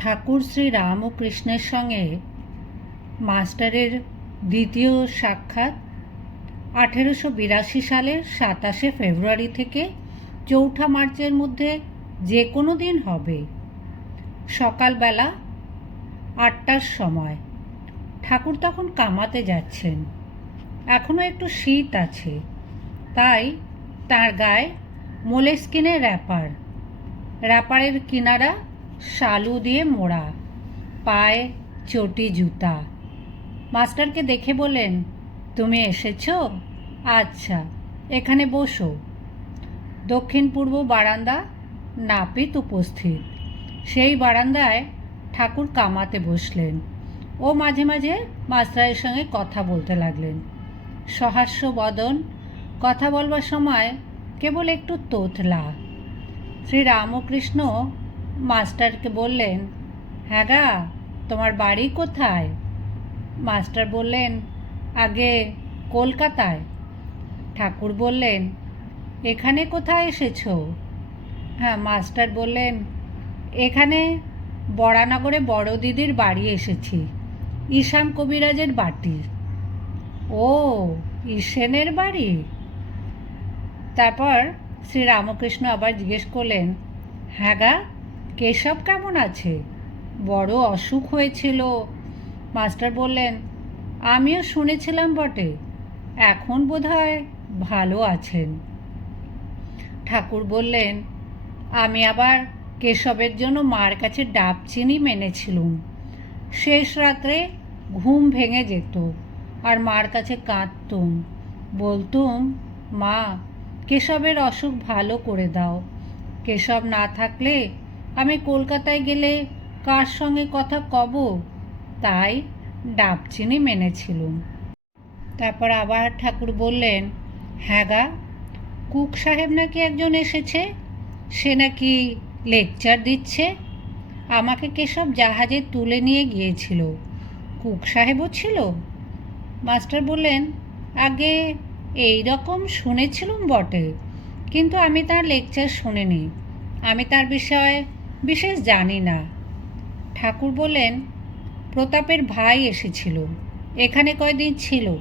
ঠাকুর শ্রী রামকৃষ্ণের সঙ্গে মাস্টারের দ্বিতীয় সাক্ষাৎ আঠেরোশো বিরাশি সালের সাতাশে ফেব্রুয়ারি থেকে চৌঠা মার্চের মধ্যে যে কোনো দিন হবে। সকালবেলা আটটার সময়। ঠাকুর তখন কামাতে যাচ্ছেন। এখনও একটু শীত আছে। তাই তার গায়ে মোলেস্কিনের র্যাপার র্যাপারের কিনারা শালু দিয়ে মোড়া, পায়ে চটি জুতা। মাস্টারকে দেখে বললেন, তুমি এসেছ? আচ্ছা এখানে বসো। দক্ষিণ পূর্ব বারান্দা নাপিত উপস্থিত। সেই বারান্দায় ঠাকুর কামাতে বসলেন ও মাঝে মাঝে মাস্টারের সঙ্গে কথা বলতে লাগলেন। সহাস্য বদন, কথা বলবার সময় কেবল একটু তোতলা। শ্রী রামকৃষ্ণ মাস্টারকে বললেন হ্যাঁ গা, তোমার বাড়ি কোথায়? মাস্টার বললেন, আগে কলকাতায়। ঠাকুর বললেন, এখানে কোথায় এসেছ? হ্যাঁ মাস্টার বললেন, এখানে বরানগরে বড় দিদির বাড়ি এসেছি, ঈশান কবিরাজের বাটি। ও, ঈশেনের বাড়ি? তারপর শ্রী রামকৃষ্ণ আবার জিজ্ঞেস করলেন হ্যাঁ গা কেশব কেমন আছে? বড় অসুখ হয়েছিল। মাস্টার বললেন, আমিও শুনেছিলাম বটে। এখন বোধহয় ভালো আছেন। ঠাকুর বললেন, আমি আবার কেশবের জন্য মার কাছে ডাব চিনি মেনেছিলুম। শেষ রাত্রে ঘুম ভেঙে যেত আর মার কাছে কাঁদতুম। বলতুম, মা, কেশবের অসুখ ভালো করে দাও। কেশব না থাকলে আমি কলকাতায় গেলে কার সঙ্গে কথা কব? তাই ডাব চিনি মেনেছিলুম। তারপর আবার ঠাকুর বললেন হ্যাঁ গা, কুক সাহেব নাকি একজন এসেছে? সে নাকি লেকচার দিচ্ছে? আমাকে কেসব জাহাজে তুলে নিয়ে গিয়েছিল? কুক সাহেবও ছিল? মাস্টার বললেন, আগে এই রকম শুনেছিলুম বটে, কিন্তু আমি তার লেকচার শুনিনি। আমি তার বিষয়ে বিশেষ জানি না। ঠাকুর বললেন, প্রতাপের ভাই এসেছিল, এখানে কয়দিন ছিল,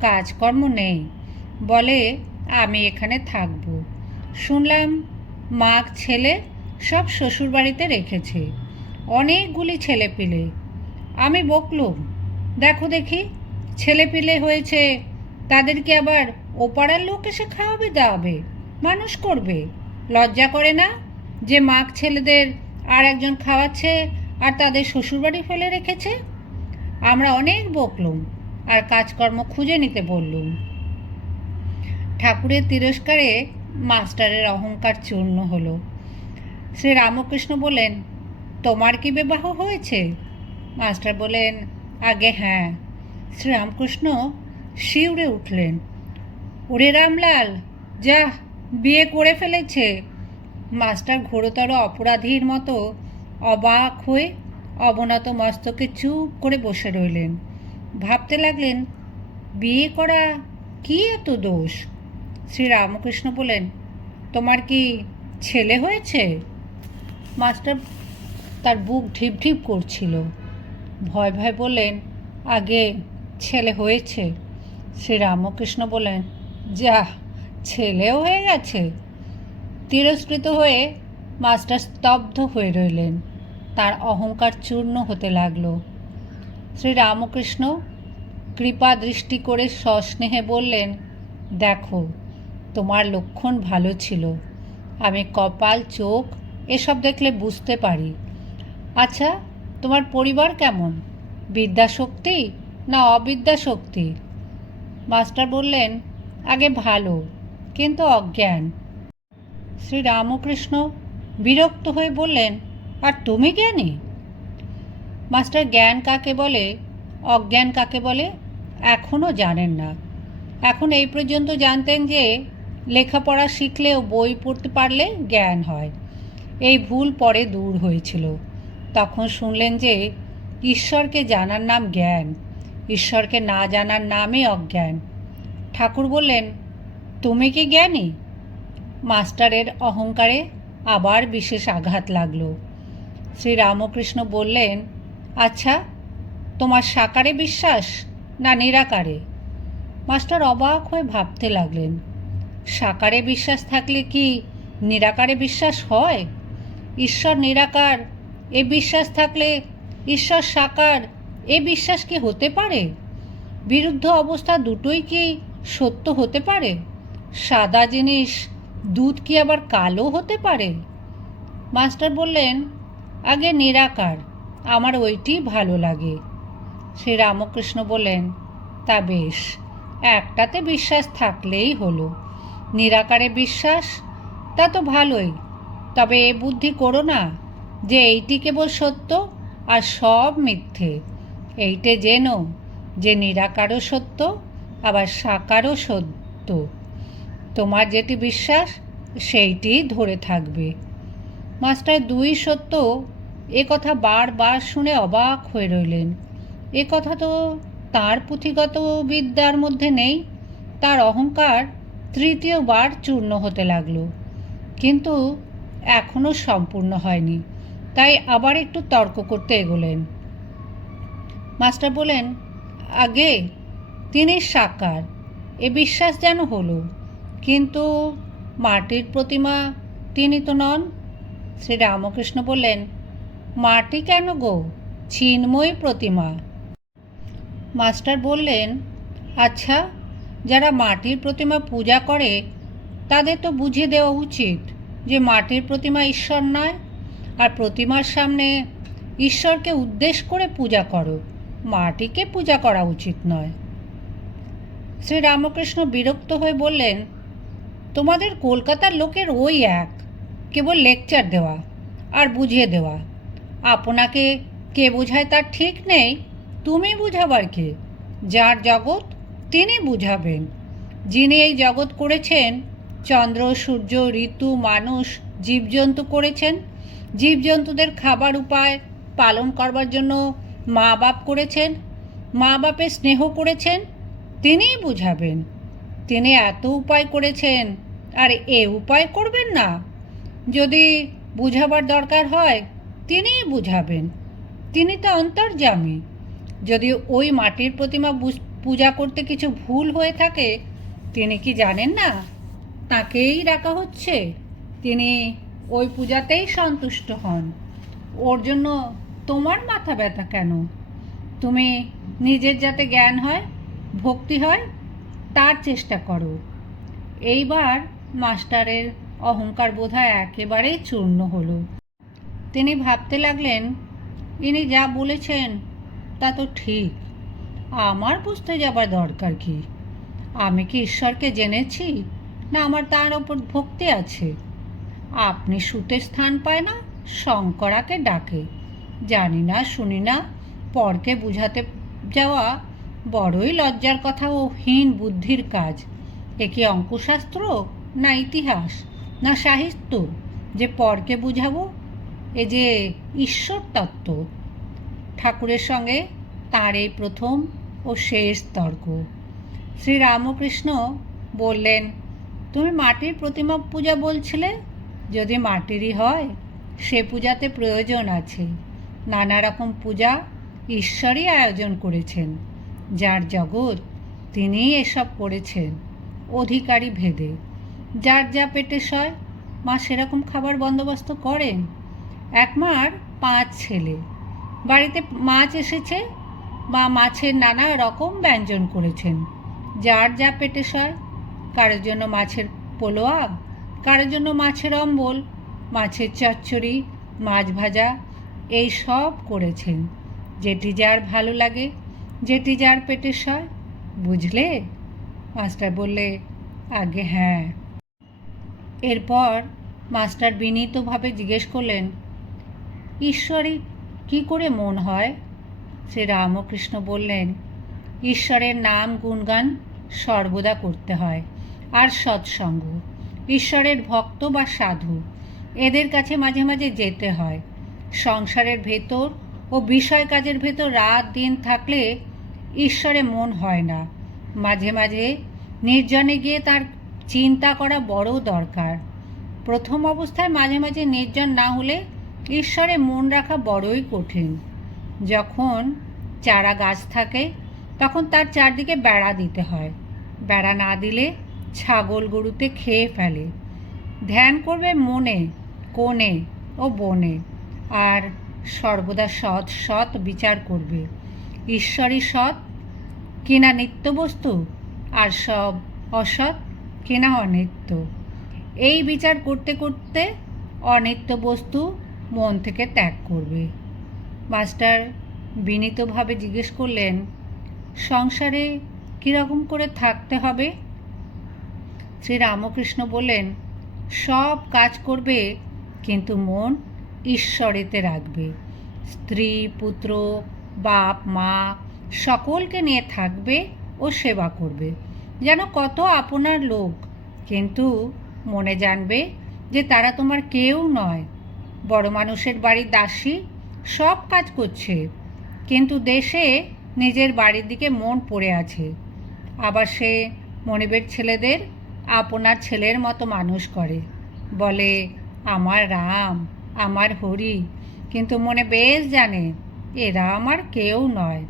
কাজকর্ম নেই। বলে, আমি এখানে থাকব। শুনলাম, মাগ ছেলে সব শ্বশুরবাড়িতে রেখেছে, অনেকগুলি ছেলে পিলে। আমি বকলুম, দেখো দেখি, ছেলে পিলে হয়েছে তাদেরকে আবার ওপাড়ার লোক এসে খাওয়াবে দাওয়াবে? মানুষ করবে, লজ্জা করে না? যে মাগ ছেলেদের আর একজন খাওয়াচ্ছে আর তাদের শ্বশুরবাড়ি ফেলে রেখেছে? আমরা অনেক বকলুম আর কাজকর্ম খুঁজে নিতে বললুম। ঠাকুরের তিরস্কারে মাস্টারের অহংকার চূর্ণ হলো। শ্রী রামকৃষ্ণ বলেন, তোমার কি বিবাহ হয়েছে? মাস্টার বলেন, আগে হ্যাঁ। শ্রী রামকৃষ্ণ শিউরে উঠলেন, ওরে রামলাল, যা বিয়ে করে ফেলেছে মাস্টার ঘোরতর অপরাধীর মতো অবাক হয়ে অবনত মস্তকে চুপ করে বসে রইলেন। ভাবতে লাগলেন, বিয়ে করা কি এত দোষ? শ্রী রামকৃষ্ণ বলেন তোমার কি ছেলে হয়েছে? মাস্টার তার বুক ঢিপ ঢিপ করছিল। ভয় ভয় বললেন, আগে ছেলে হয়েছে। শ্রী রামকৃষ্ণ বলেন যা, ছেলেও হয়ে গেছে। তিরস্কৃত হয়ে মাস্টার স্তব্ধ হয়ে রইলেন। তার অহংকার চূর্ণ হতে লাগল। শ্রী রামকৃষ্ণ কৃপা দৃষ্টি করে সস্নেহে বললেন, দেখো, তোমার লক্ষণ ভালো ছিল। আমি কপাল, চোখ এসব দেখলে বুঝতে পারি। আচ্ছা তোমার পরিবার কেমন? বিদ্যাশক্তি না অবিদ্যাশক্তি? মাস্টার বললেন, আগে ভালো, কিন্তু অজ্ঞান। শ্রী রামকৃষ্ণ বিরক্ত হয়ে বললেন, আর তুমি জ্ঞানী? মাস্টার জ্ঞান কাকে বলে, অজ্ঞান কাকে বলে এখনও জানেন না। এখন এই পর্যন্ত জানতেন যে লেখাপড়া শিখলেও বই পড়তে পারলে জ্ঞান হয়। এই ভুল পরে দূর হয়েছিল। তখন শুনলেন যে ঈশ্বরকে জানার নাম জ্ঞান, ঈশ্বরকে না জানার নামই অজ্ঞান। ঠাকুর বললেন, তুমি কি জ্ঞানী? মাস্টারের অহংকারে আবার বিশেষ আঘাত লাগল। শ্রী রামকৃষ্ণ বললেন আচ্ছা তোমার সাকারে বিশ্বাস না নিরাকারে? মাস্টার অবাক হয়ে ভাবতে লাগলেন, সাকারে বিশ্বাস থাকলে কি নিরাকারে বিশ্বাস হয়? ঈশ্বর নিরাকার, এ বিশ্বাস থাকলে ঈশ্বর সাকার, এ বিশ্বাস কি হতে পারে? বিরুদ্ধ অবস্থা দুটোই কি সত্য হতে পারে? সাদা জিনিস দুধ কি আবার কালো হতে পারে? মাস্টার বললেন, আগে নিরাকার, আমার ওইটি ভালো লাগে। শ্রী রামকৃষ্ণ বললেন, তা বেশ, একটাতে বিশ্বাস থাকলেই হলো। নিরাকারে বিশ্বাস? তা তো ভালোই, তবে এ বুদ্ধি করো না যে এইটি কেবল সত্য আর সব মিথ্যে। এইটে যেন যে নিরাকারও সত্য, আবার সাকারও সত্য। তোমার যেটি বিশ্বাস সেইটিই ধরে থাকবে। মাস্টার দুই সত্য এ কথা বারবার শুনে অবাক হয়ে রইলেন। এ কথা তো তার পুঁথিগত বিদ্যার মধ্যে নেই, তার অহংকার তৃতীয়বার চূর্ণ হতে লাগল। কিন্তু এখনও সম্পূর্ণ হয়নি, তাই আবার একটু তর্ক করতে এগোলেন। মাস্টার বলেন আগে, তিনি সাকার এ বিশ্বাস যেন হলো। কিন্তু মাটির প্রতিমা তিনি তো নন। শ্রী রামকৃষ্ণ বললেন, মাটি কেন গো? চিন্ময় প্রতিমা। মাস্টার বললেন আচ্ছা যারা মাটির প্রতিমা পূজা করে, তাদের তো বুঝিয়ে দেওয়া উচিত যে মাটির প্রতিমা ঈশ্বর নয়, আর প্রতিমার সামনে ঈশ্বরকে উদ্দেশ করে পূজা করো। মাটিকে পূজা করা উচিত নয়। শ্রী রামকৃষ্ণ বিরক্ত হয়ে বললেন তোমাদের কলকাতার লোকের ওই এক, কেবল লেকচার দেওয়া আর বুঝিয়ে দেওয়া। আপনাকে কে বোঝায় তার ঠিক নেই? তুমি বুঝাবার কে? যার জগৎ তিনি বুঝাবেন। যিনি এই জগৎ করেছেন, চন্দ্র, সূর্য, ঋতু, মানুষ, জীবজন্তু করেছেন, জীবজন্তুদের খাবার উপায় পালন করবার জন্য মা বাপ করেছেন মা বাপের স্নেহ করেছেন, তিনিই বুঝাবেন। তিনি এত উপায় করেছেন। আর এ উপায় করবেন না। যদি বুঝাবার দরকার হয়, তিনিই বুঝাবেন। তিনি তো অন্তর্যামী। যদি ওই মাটির প্রতিমা পূজা করতে কিছু ভুল হয়ে থাকে, তিনি কি জানেন না? তাকেই ডাকা হচ্ছে। তিনি ওই পূজাতেই সন্তুষ্ট হন। ওর জন্য তোমার মাথা ব্যথা কেন? তুমি নিজের যাতে জ্ঞান হয়, ভক্তি হয় তার চেষ্টা করো। এইবার মাস্টারের অহংকার বোধহয় একেবারেই চূর্ণ হলো। তিনি ভাবতে লাগলেন, ইনি যা বলেছেন, তা তো ঠিক। আমার বুঝতে যাবার দরকার কি? আমি কি ঈশ্বরকে জেনেছি, না আমার তার ওপর ভক্তি আছে? আপনি সুতে স্থান পায় না, শঙ্করাকে ডাকে। জানি না, শুনি না, পরকে বুঝাতে যাওয়া বড়ই লজ্জার কথা ও হীন বুদ্ধির কাজ। এ কি অঙ্কশাস্ত্র না ইতিহাস, না সাহিত্য যে পরকে বুঝাবো? এ যে ঈশ্বর তত্ত্ব ঠাকুরের সঙ্গে তার এই প্রথম ও শেষ তর্ক। শ্রী রামকৃষ্ণ বললেন, তুমি মাটির প্রতিমা পূজা বলছিলে? যদি মাটিরই হয়, সে পূজাতে প্রয়োজন আছে। নানা রকম পূজা ঈশ্বরই আয়োজন করেছেন। যার জগৎ তিনিই এসব করেছেন, অধিকারী ভেদে। যার যা পেটে সয়, মা সেরকম খাবার বন্দোবস্ত করেন। এক মার পাঁচ ছেলে। বাড়িতে মাছ এসেছে, মা মাছের নানা রকম ব্যঞ্জন করেছেন। যার যা পেটে সয়, কারোর জন্য মাছের পোলোয়া, কারোর জন্য মাছের অম্বল, মাছের চচ্চড়ি, মাছ ভাজা, এই সব করেছেন। যেটি যার ভালো লাগে যেটি যার পেটে সয় বুঝলে? মাস্টার বললে, আগে হ্যাঁ। এরপর মাস্টার বিনীতভাবে জিজ্ঞেস করলেন ঈশ্বরই কি করে মন হয়? শ্রী রামকৃষ্ণ বললেন, ঈশ্বরের নাম গুণগান সর্বদা করতে হয়, আর সৎসঙ্গ। ঈশ্বরের ভক্ত বা সাধু, এদের কাছে মাঝে মাঝে যেতে হয়। সংসারের ভেতর ও বিষয় কাজের ভেতর রাত দিন থাকলে ঈশ্বরে মন হয় না। মাঝে মাঝে নির্জনে গিয়ে তার চিন্তা করা বড় দরকার। প্রথম অবস্থায় মাঝে মাঝে নির্জন না হলে ঈশ্বরে মন রাখা বড়ই কঠিন। যখন চারা গাছ থাকে, তখন তার চারদিকে বেড়া দিতে হয়। বেড়া না দিলে ছাগল গরুতে খেয়ে ফেলে। ধ্যান করবে মনে, কোণে ও বনে। আর সর্বদা সৎ সৎ বিচার করবে। ঈশ্বরই সৎ, কিনা নিত্যবস্তু আর সব অসৎ, কিনা অনিত্য। এই বিচার করতে করতে অনিত্য বস্তু মন থেকে ত্যাগ করবে। মাস্টার বিনীতভাবে জিজ্ঞেস করলেন, সংসারে কীরকম করে থাকতে হবে? শ্রী রামকৃষ্ণ বললেন, সব কাজ করবে, কিন্তু মন ঈশ্বরেতে রাখবে। স্ত্রী, পুত্র, বাপ, মা সকলকে নিয়ে থাকবে ও সেবা করবে। যেন কত আপনার লোক, কিন্তু মনে জানবে যে তারা তোমার কেউ নয়। বড় মানুষের বাড়ির দাসী সব কাজ করছে, কিন্তু দেশে নিজের বাড়ির দিকে মন পড়ে আছে। আবার সে মনিবের ছেলেদের আপনার ছেলের মতো মানুষ করে। বলে, আমার রাম। আমার হরি। কিন্তু মনে বেশ জানে, এরা আমার কেউ নয়।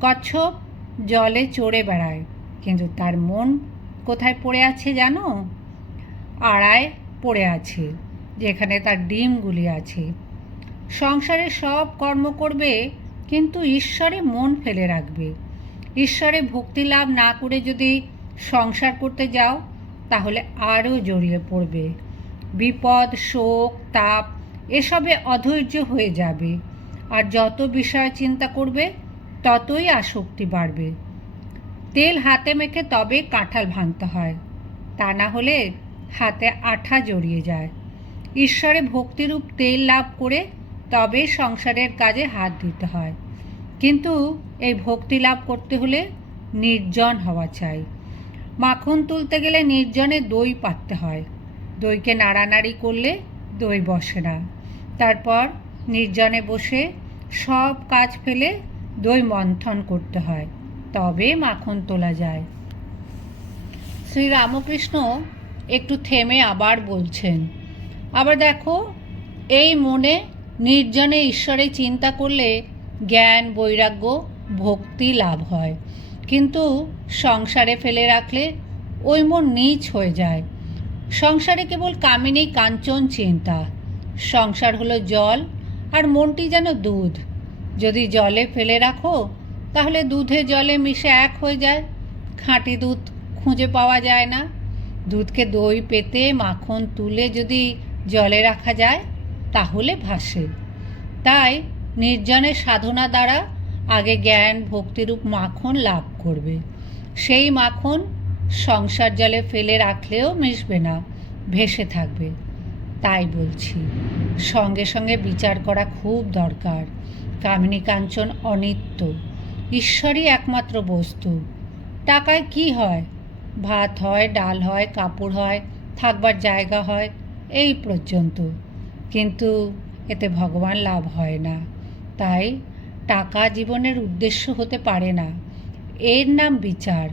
কচ্ছপ জলে চড়ে বেড়ায়, কিন্তু তার মন কোথায় পড়ে আছে জানো? আড়ায় পড়ে আছে, যেখানে তার ডিমগুলি আছে। সংসারে সব কর্ম করবে, কিন্তু ঈশ্বরে মন ফেলে রাখবে। ঈশ্বরে ভক্তি লাভ না করে যদি সংসার করতে যাও, তাহলে আরও জড়িয়ে পড়বে। বিপদ, শোক, তাপ এসবে অধৈর্য হয়ে যাবে। আর যত বিষয় চিন্তা করবে, ততই আসক্তি বাড়বে। তেল হাতে মেখে তবে কাঁঠাল ভাঙতে হয়। তা না হলে হাতে আঠা জড়িয়ে যায়। ঈশ্বরে ভক্তিরূপ তেল লাভ করে তবে সংসারের কাজে হাত দিতে হয়। কিন্তু এই ভক্তি লাভ করতে হলে নির্জন হওয়া চাই। মাখন তুলতে গেলে নির্জনে দই পাততে হয়। দইকে নাড়ানাড়ি করলে দই বসে না। তারপর নির্জনে বসে সব কাজ ফেলে দই মন্থন করতে হয়। তবে মাখন তোলা যায়। শ্রী রামকৃষ্ণ একটু থেমে আবার বলছেন, আবার দেখো, এই মনে নির্জনে ঈশ্বরে চিন্তা করলে জ্ঞান, বৈরাগ্য, ভক্তি লাভ হয়। কিন্তু সংসারে ফেলে রাখলে ওই মন নীচ হয়ে যায়। সংসারে কেবল কামিনী, কাঞ্চন, চিন্তা। সংসার হলো জল আর মনটি যেন দুধ। যদি জলে ফেলে রাখো, তাহলে দুধে জলে মিশে এক হয়ে যায়। খাঁটি দুধ খুঁজে পাওয়া যায় না। দুধকে দই পেতে মাখন তুলে যদি জলে রাখা যায়, তাহলে ভাসে। তাই নির্জনের সাধনা দ্বারা আগে জ্ঞান, ভক্তিরূপ মাখন লাভ করবে। সেই মাখন সংসার জলে ফেলে রাখলেও মিশবে না, ভেসে থাকবে। তাই বলছি। সঙ্গে সঙ্গে বিচার করা খুব দরকার। কামিনী কাঞ্চন অনিত্য। ঈশ্বরই একমাত্র বস্তু। টাকায় কি হয়? ভাত হয়, ডাল হয়, কাপড় হয়, থাকবার জায়গা হয়, এই পর্যন্ত। কিন্তু এতে ভগবান লাভ হয় না। তাই টাকা জীবনের উদ্দেশ্য হতে পারে না। এর নাম বিচার।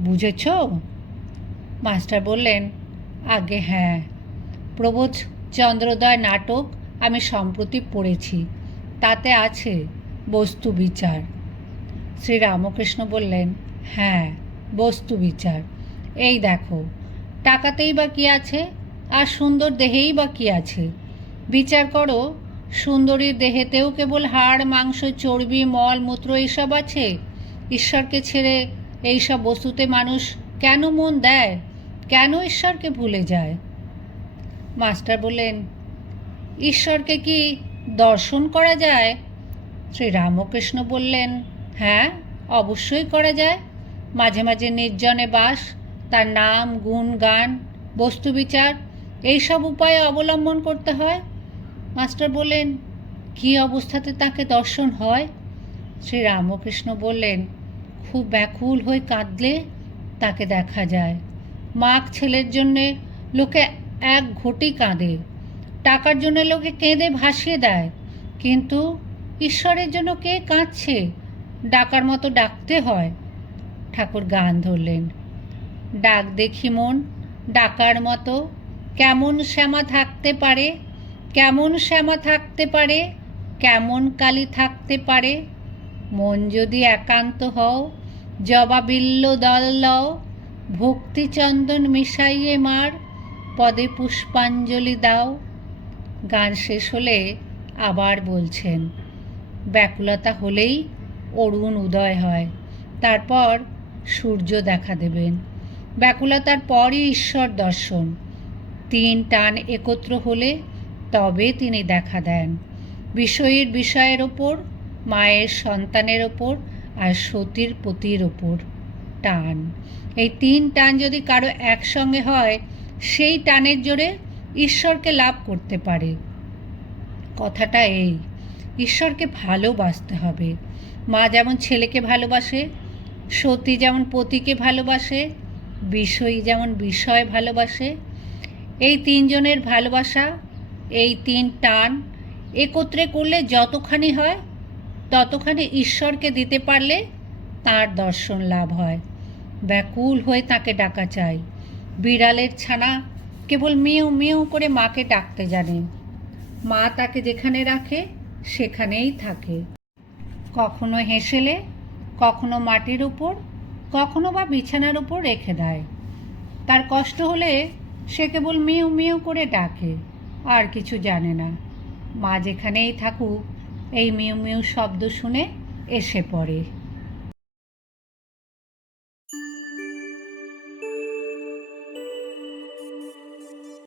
বুঝেছ? মাস্টার বললেন, আগে হ্যাঁ। প্রবোধ চন্দ্রোদয় নাটক আমি সম্প্রতি পড়েছি। তাতে আছে বস্তু বিচার। শ্রী রামকৃষ্ণ বললেন হ্যাঁ বস্তু বিচার। এই দেখো, টাকাতেই বা কী আছে আর সুন্দর দেহেই বা কী আছে? বিচার করো, সুন্দরীর দেহেতেও কেবল হাড়, মাংস, চর্বি, মল, মূত্র এইসব আছে? ঈশ্বরকে ছেড়ে এইসব বস্তুতে মানুষ কেন মন দেয়? কেন ঈশ্বরকে ভুলে যায়? মাস্টার বললেন, ঈশ্বরকে কি দর্শন করা যায়? শ্রী রামকৃষ্ণ বললেন হ্যাঁ অবশ্যই করা যায়। মাঝে মাঝে নির্জনে বাস, তার নাম, গুণ, গান, বস্তু বিচার, এইসব উপায়ে অবলম্বন করতে হয়। মাস্টার বললেন, কী অবস্থাতে তাকে দর্শন হয়? শ্রী রামকৃষ্ণ বললেন, খুব ব্যাকুল হয়ে কাঁদলে তাকে দেখা যায়। মাক ছেলের জন্যে লোকে এক ঘটি কাঁদে। টাকার জন্য লোকে কেঁদে ভাসিয়ে দেয়। কিন্তু ঈশ্বরের জন্য কে কাঁদছে? ডাকার মতো ডাকতে হয়। ঠাকুর গান ধরলেন। ডাক দেখি মন, ডাকার মতো কেমন শ্যামা থাকতে পারে? কেমন শ্যামা থাকতে পারে? কেমন কালী থাকতে পারে? মন যদি একান্ত হও, জবাবিল্ল দল লও, ভক্তিচন্দন মিশাইয়ে মার। পদে পুষ্পাঞ্জলি দাও। গান শেষ হলে আবার বলছেন। ব্যাকুলতা হলেই অরুণ উদয় হয়। তারপর সূর্য দেখা দেবেন। ব্যাকুলতার পরই ঈশ্বর দর্শন। তিন টান একত্র হলে তবে তিনি দেখা দেন। বিষয়ের বিষয়ের ওপর, মায়ের সন্তানের ওপর আর সতীর পতির ওপর টান। এই তিন টান যদি কারও একসঙ্গে হয় সেই টানের জোরে ঈশ্বরকে লাভ করতে পারে। কথাটা এই, ঈশ্বরকে ভালোবাসতে হবে। মা যেমন ছেলেকে ভালোবাসে, সতী যেমন পতিকে ভালোবাসে, বিষয়ী যেমন বিষয় ভালোবাসে, এই তিনজনের ভালোবাসা, এই তিন টান একত্রে করলে যতখানি হয়, ততখানি ঈশ্বরকে দিতে পারলে তার দর্শন লাভ হয়। ব্যাকুল হয়ে তাকে ডাকা চাই। বিড়ালের ছানা কেবল মিউ মিউ করে মাকে ডাকতে জানে। মা তাকে যেখানে রাখে, সেখানেই থাকে। কখনো হেসেলে, কখনো মাটির উপর, কখনো বা বিছানার উপর রেখে দেয়। তার কষ্ট হলে সে কেবল মিউ মিউ করে ডাকে, আর কিছু জানে না। মা যেখানেই থাকুক, এই মিউ মিউ শব্দ শুনে এসে পড়ে।